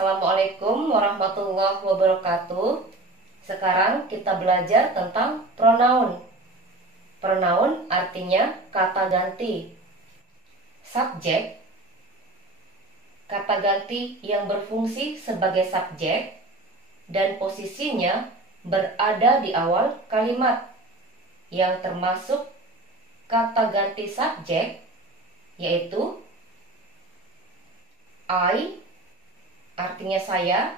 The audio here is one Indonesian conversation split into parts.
Assalamualaikum warahmatullahi wabarakatuh. Sekarang kita belajar tentang pronoun. Pronoun artinya kata ganti. Subjek, kata ganti yang berfungsi sebagai subjek dan posisinya berada di awal kalimat, yang termasuk kata ganti subjek yaitu I artinya saya,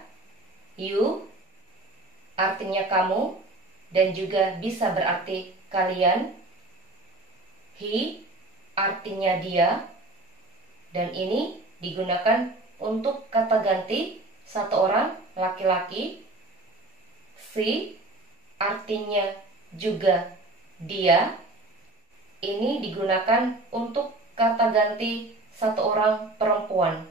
you artinya kamu dan juga bisa berarti kalian, he artinya dia, dan ini digunakan untuk kata ganti satu orang laki-laki. She artinya juga dia, ini digunakan untuk kata ganti satu orang perempuan.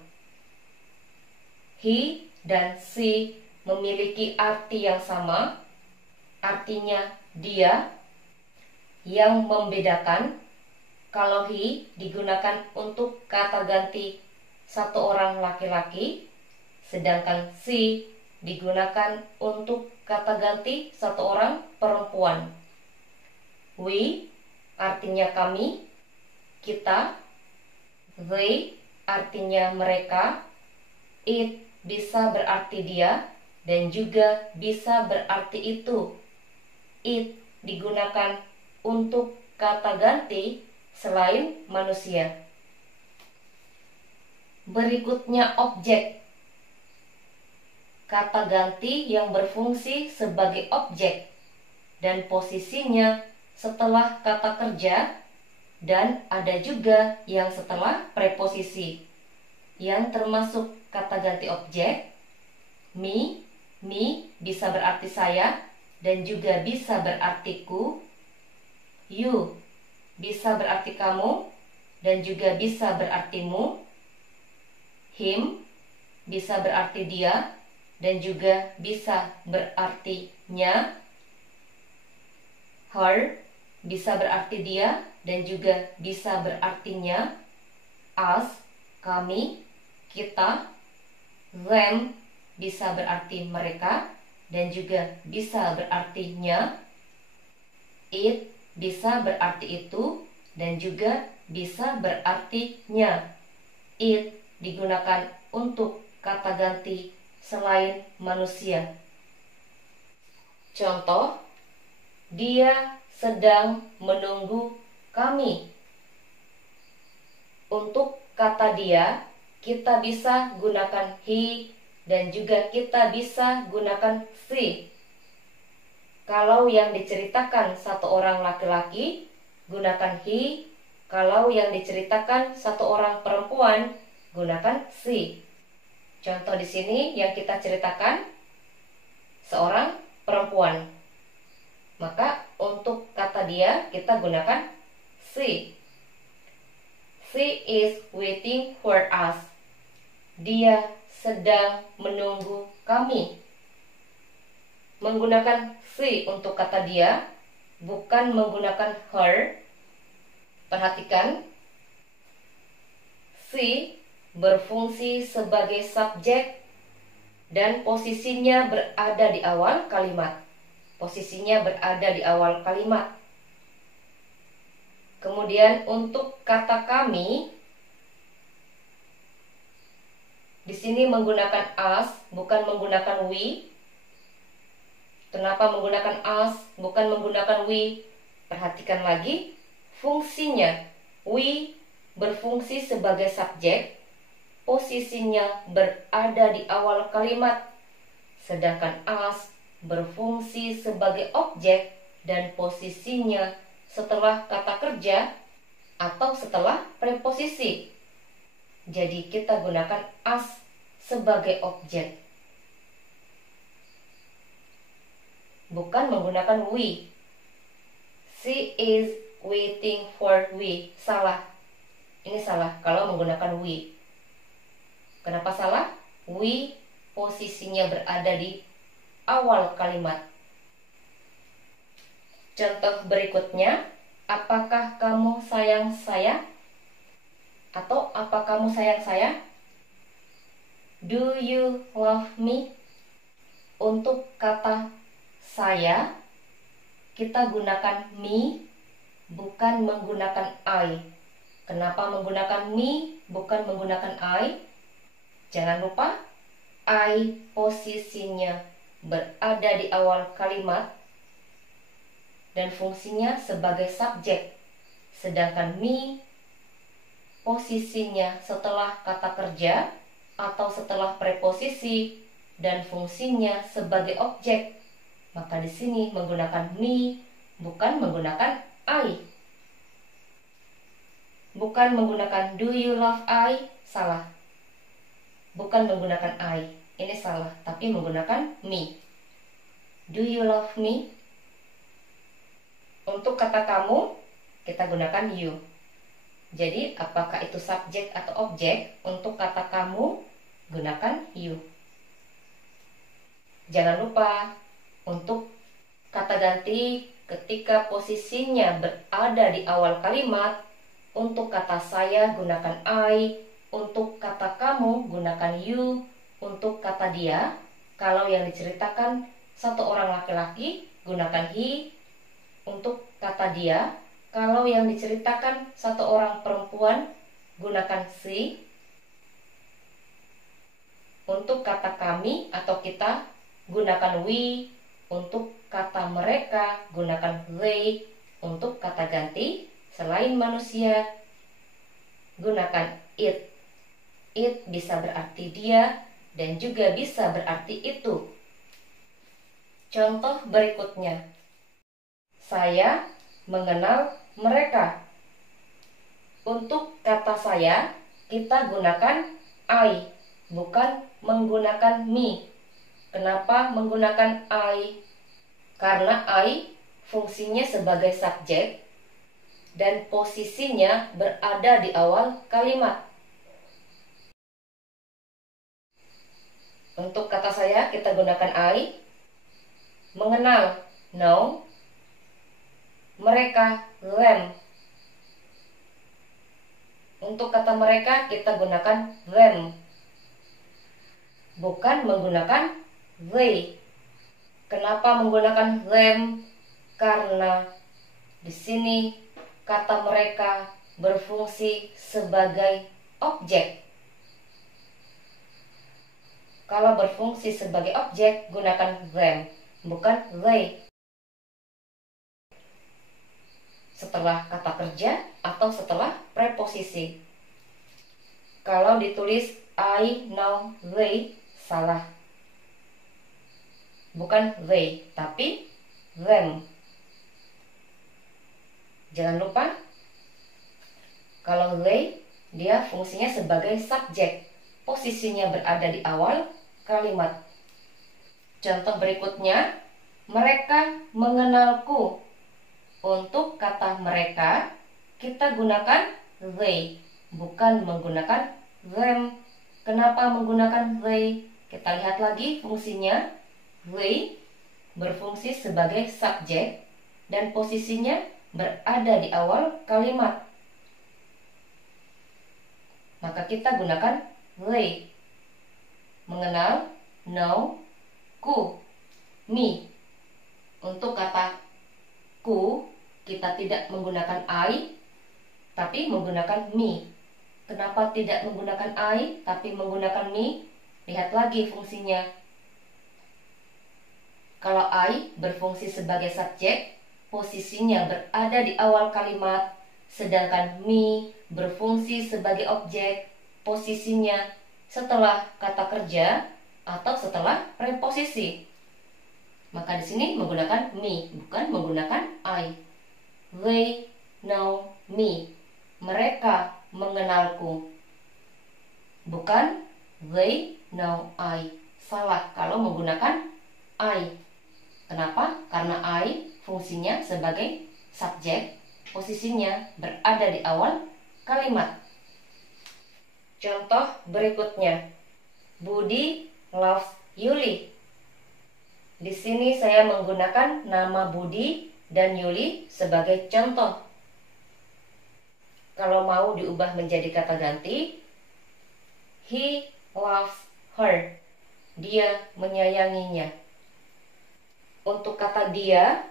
He dan she memiliki arti yang sama, artinya dia. Yang membedakan, kalau he digunakan untuk kata ganti satu orang laki-laki, sedangkan she digunakan untuk kata ganti satu orang perempuan. We artinya kami, kita. They artinya mereka. It bisa berarti dia dan juga bisa berarti itu. It digunakan untuk kata ganti selain manusia. Berikutnya objek. Kata ganti yang berfungsi sebagai objek dan posisinya setelah kata kerja, dan ada juga yang setelah preposisi, yang termasuk kata ganti objek. Me bisa berarti saya dan juga bisa berarti ku. You bisa berarti kamu dan juga bisa berarti mu. Him bisa berarti dia dan juga bisa berarti nya. Her bisa berarti dia dan juga bisa berarti nya. Us kami, kita. Them bisa berarti mereka dan juga bisa berarti nya. It bisa berarti itu dan juga bisa berarti nya. It digunakan untuk kata ganti selain manusia. Contoh, dia sedang menunggu kami. Untuk kata dia, kita bisa gunakan he dan juga kita bisa gunakan she. Kalau yang diceritakan satu orang laki-laki, gunakan he. Kalau yang diceritakan satu orang perempuan, gunakan she. Contoh di sini yang kita ceritakan seorang perempuan. Maka untuk kata dia kita gunakan she. She is waiting for us. Dia sedang menunggu kami. Menggunakan she untuk kata dia, bukan menggunakan her. Perhatikan, she berfungsi sebagai subjek dan posisinya berada di awal kalimat. Posisinya berada di awal kalimat. Kemudian untuk kata kami, di sini menggunakan us, bukan menggunakan we. Kenapa menggunakan us, bukan menggunakan we? Perhatikan lagi fungsinya. We berfungsi sebagai subjek, posisinya berada di awal kalimat. Sedangkan us berfungsi sebagai objek dan posisinya setelah kata kerja atau setelah preposisi. Jadi kita gunakan us sebagai objek, bukan menggunakan we. She is waiting for we. Salah. Ini salah kalau menggunakan we. Kenapa salah? We posisinya berada di awal kalimat. Contoh berikutnya, apakah kamu sayang saya? Atau apa kamu sayang saya? Do you love me? Untuk kata saya, kita gunakan me, bukan menggunakan I. Kenapa menggunakan me, bukan menggunakan I? Jangan lupa, I posisinya berada di awal kalimat dan fungsinya sebagai subjek. Sedangkan me posisinya setelah kata kerja atau setelah preposisi dan fungsinya sebagai objek. Maka di sini menggunakan me, bukan menggunakan I. Bukan menggunakan do you love I, salah. Bukan menggunakan I, ini salah, tapi menggunakan me. Do you love me? Untuk kata kamu, kita gunakan you. Jadi, apakah itu subjek atau objek? Untuk kata kamu, gunakan you. Jangan lupa, untuk kata ganti ketika posisinya berada di awal kalimat, untuk kata saya gunakan I, untuk kata kamu gunakan you, untuk kata dia, kalau yang diceritakan satu orang laki-laki gunakan he, untuk kata dia, kalau yang diceritakan satu orang perempuan gunakan she, untuk kata kami atau kita gunakan we, untuk kata mereka gunakan they, untuk kata ganti selain manusia gunakan it. It bisa berarti dia dan juga bisa berarti itu. Contoh berikutnya. Saya mengenal mereka. Untuk kata saya, kita gunakan I, bukan menggunakan me. Kenapa menggunakan I? Karena I fungsinya sebagai subjek dan posisinya berada di awal kalimat. Untuk kata saya, kita gunakan I. Mengenal, know. Mereka, them. Untuk kata mereka, kita gunakan them, bukan menggunakan they. Kenapa menggunakan them? Karena di sini kata mereka berfungsi sebagai objek. Kalau berfungsi sebagai objek, gunakan them, bukan they. Setelah kata kerja atau setelah preposisi. Kalau ditulis I, know, they, salah. Bukan they, tapi them. Jangan lupa, kalau they, dia fungsinya sebagai subjek. Posisinya berada di awal kalimat. Contoh berikutnya, mereka mengenalku. Untuk kata mereka, kita gunakan they, bukan menggunakan them. Kenapa menggunakan they? Kita lihat lagi fungsinya. They berfungsi sebagai subjek dan posisinya berada di awal kalimat. Maka kita gunakan they. Mengenal, know, ku, me. Untuk kata ku, kita tidak menggunakan I, tapi menggunakan me. Kenapa tidak menggunakan I, tapi menggunakan me? Lihat lagi fungsinya. Kalau I berfungsi sebagai subjek, posisinya berada di awal kalimat, sedangkan me berfungsi sebagai objek, posisinya setelah kata kerja atau setelah preposisi. Maka di sini menggunakan me, bukan menggunakan I. They know me. Mereka mengenalku. Bukan they know I. Salah kalau menggunakan I. Kenapa? Karena I fungsinya sebagai subjek, posisinya berada di awal kalimat. Contoh berikutnya. Budi loves Yuli. Di sini saya menggunakan nama Budi dan Yuli sebagai contoh. Kalau mau diubah menjadi kata ganti, he loves her. Dia menyayanginya. Untuk kata dia,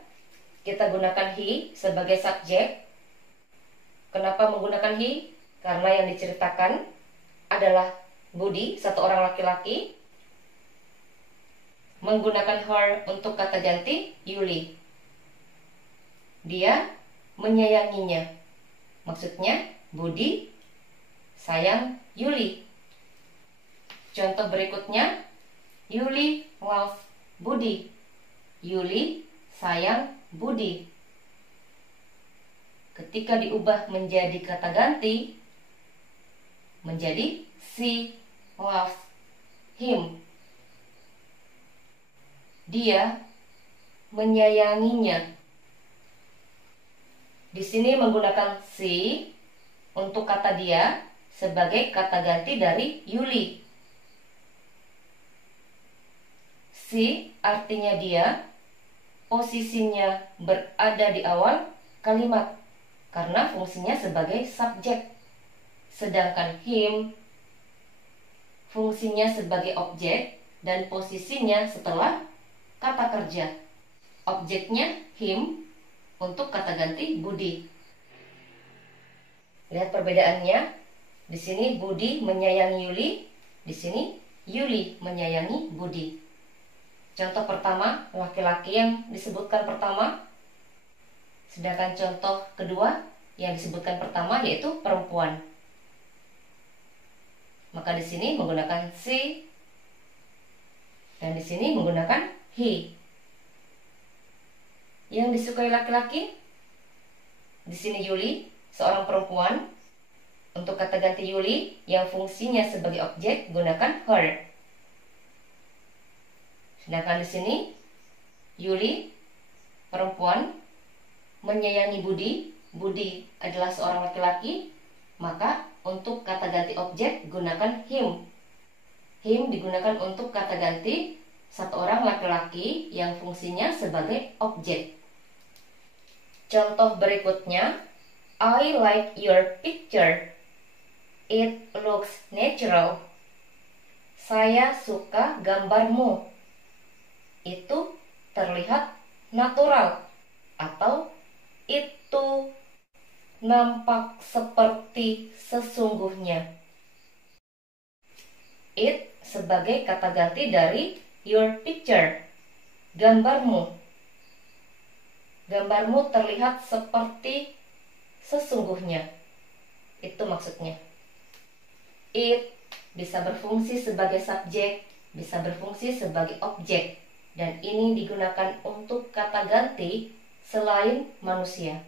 kita gunakan he sebagai subjek. Kenapa menggunakan he? Karena yang diceritakan adalah Budi, satu orang laki-laki. Menggunakan her untuk kata ganti Yuli. Dia menyayanginya. Maksudnya Budi sayang Yuli. Contoh berikutnya, Yuli loves Budi. Yuli sayang Budi. Ketika diubah menjadi kata ganti, menjadi she loves him. Dia menyayanginya. Di sini menggunakan she untuk kata dia sebagai kata ganti dari Yuli. She artinya dia, posisinya berada di awal kalimat karena fungsinya sebagai subjek. Sedangkan him fungsinya sebagai objek dan posisinya setelah kata kerja. Objeknya him untuk kata ganti Budi. Lihat perbedaannya. Di sini Budi menyayangi Yuli, di sini Yuli menyayangi Budi. Contoh pertama, laki-laki yang disebutkan pertama. Sedangkan contoh kedua yang disebutkan pertama yaitu perempuan. Maka di sini menggunakan she dan di sini menggunakan he. Yang disukai laki-laki, di sini Yuli, seorang perempuan. Untuk kata ganti Yuli yang fungsinya sebagai objek, gunakan her. Sedangkan di sini Yuli, perempuan, menyayangi Budi. Budi adalah seorang laki-laki, maka untuk kata ganti objek gunakan him. Him digunakan untuk kata ganti satu orang laki-laki yang fungsinya sebagai objek. Contoh berikutnya, I like your picture. It looks natural. Saya suka gambarmu. Itu terlihat natural. Atau itu nampak seperti sesungguhnya. It sebagai kata ganti dari your picture, gambarmu. Gambarmu terlihat seperti sesungguhnya. Itu maksudnya. It bisa berfungsi sebagai subjek, bisa berfungsi sebagai objek, dan ini digunakan untuk kata ganti selain manusia.